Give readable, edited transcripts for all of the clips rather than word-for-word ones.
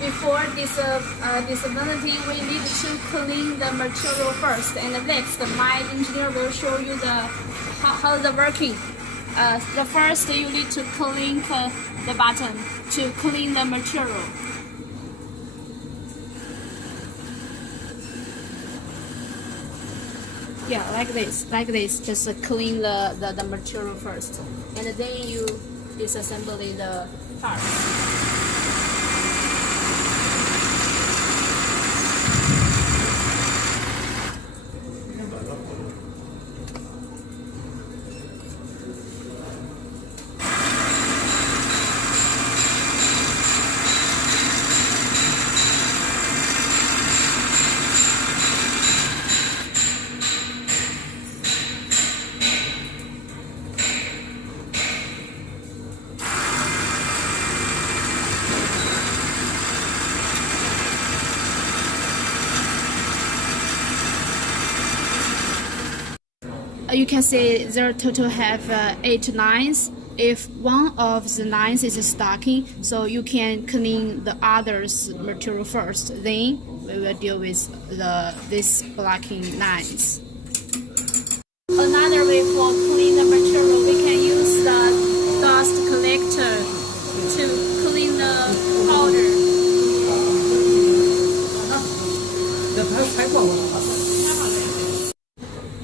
Before disassembling, we need to clean the material first, and next my engineer will show you how the working. The first you need to clean the button to clean the material. Yeah, like this, just clean the material first, and then you disassemble the parts. You can see there total have 8 lines. If one of the lines is stocking, so you can clean the others material first. Then we will deal with this blocking lines. Another way for clean the material, we can use the dust collector to clean the powder.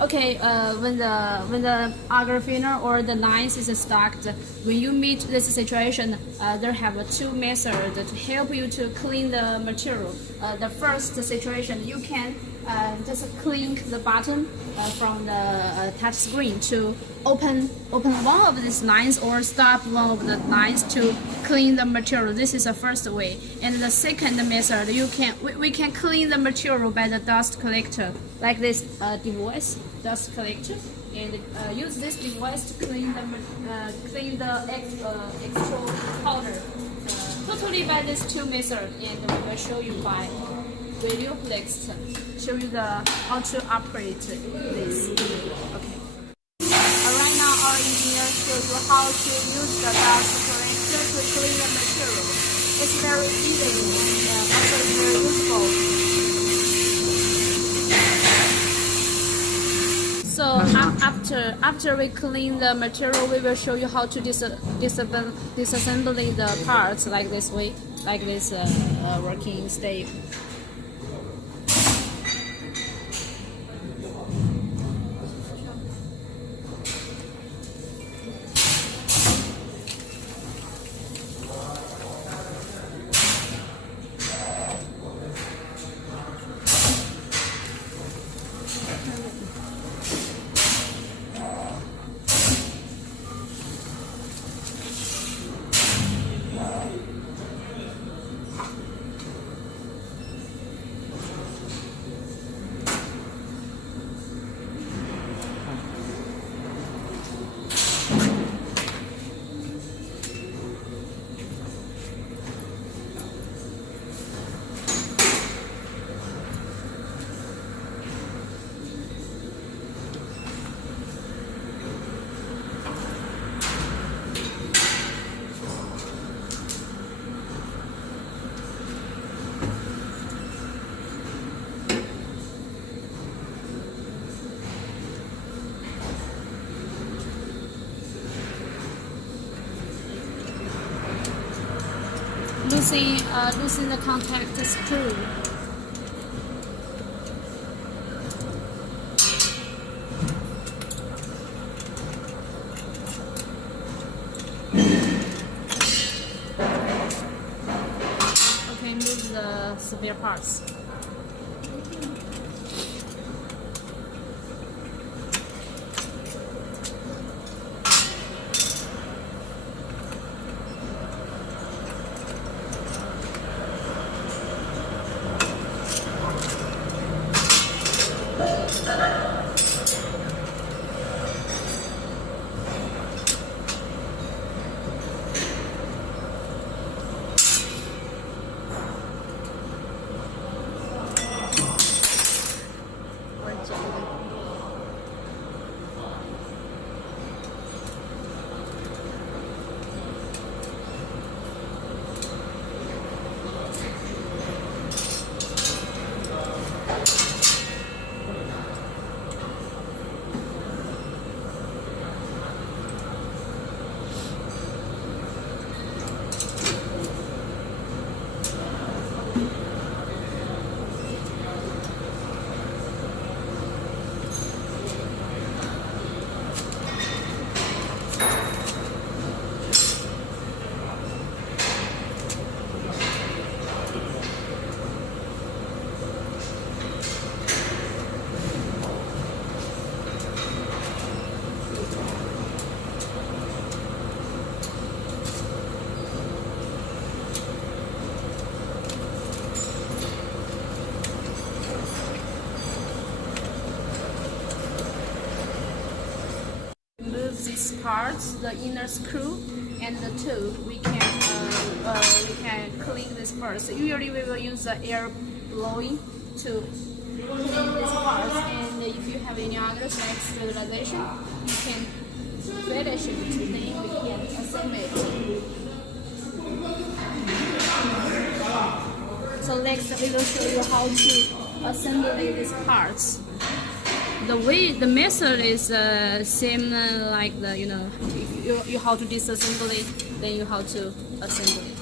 Okay, when the agar thinner or the lines is stuck, when you meet this situation, there have two methods to help you to clean the material. The first situation, you can just clean the button from the touch screen to open one of these lines or stop one of the lines to clean the material. This is the first way. And the second method, we can clean the material by the dust collector, like this device, dust collector, and use this device to clean the extra powder. Totally by these two methods, and we will show you by video next. Show you how to operate this. Okay. Right now, our engineer shows you how to use the dust collector to clean the material. It's very easy and also very useful. So after we clean the material, we will show you how to disassemble the parts like this way, like this working step. Loosen the contact screw. Okay, move the spare parts. parts, the inner screw, and the tube, we can clean this first. Usually we will use the air blowing to clean these parts, and if you have any others like sterilization, you can finish it, then we can assemble it. So next we will show you how to assemble these parts. The method is same like the you how to disassemble it, then you how to assemble it.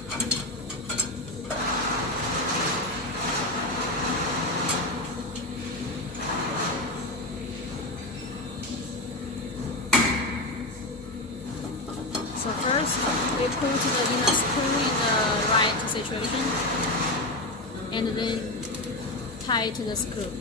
So first we put the inner screw in the right situation, and then tie to the screw.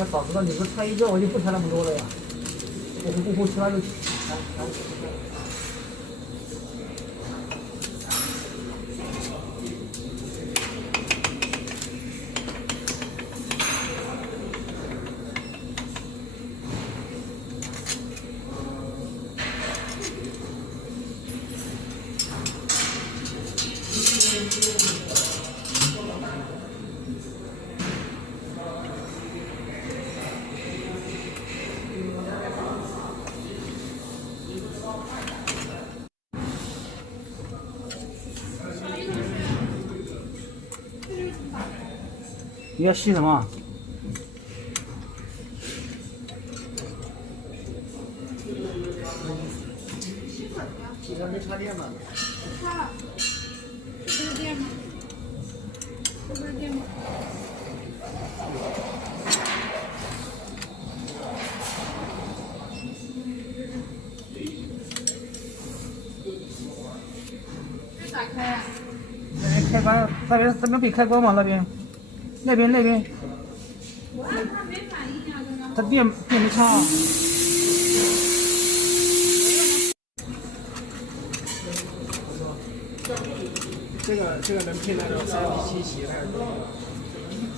那早知道你不拆一个，我就不拆那么多了呀。我糊糊吃完就来。你要吸什么？今天没插电吗？插了，这不是电吗？这不是电吗？这咋开啊？开关，这边没开关吗？那边。那边，我按它没反应啊，刚刚。它电没插啊。这个能配那种3B清洗还是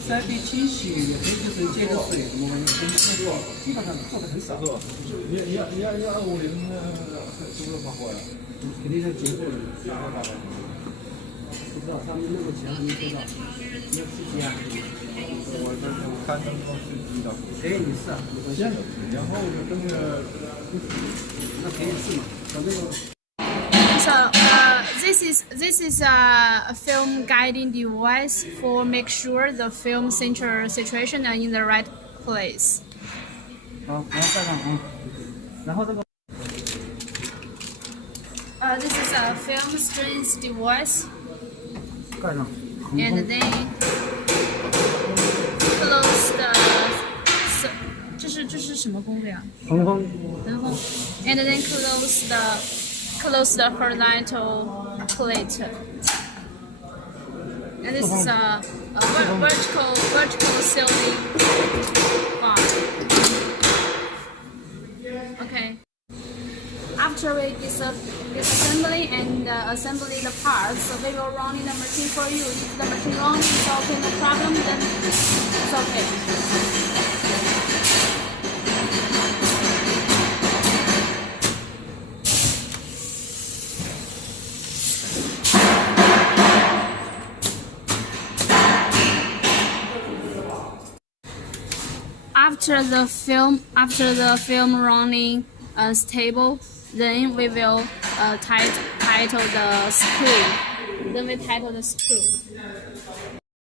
？3B清洗也可以，就是接个水什么东西，基本上做的很少。你要250是不是发货呀？肯定是结货的。不知道他们那个钱还没收到，没有司机啊？我这是3分钟司机的。哎，你是啊？行，然后就跟着，那可以是嘛？反正。So this is a film guiding device for make sure the film center situation are in the right place. 好，然后盖上啊，然后这个。This is a film strings device. 盖上。And then close the. 这是什么功率啊？横风。And then close the horizontal plate. And this is a vertical sealing bar. Okay. After we disassembling and assembling the parts, so we will run in the machine for you. If the machine runs, it's okay, no problem, then it's okay. after the film running stable, then we will tighten the screw.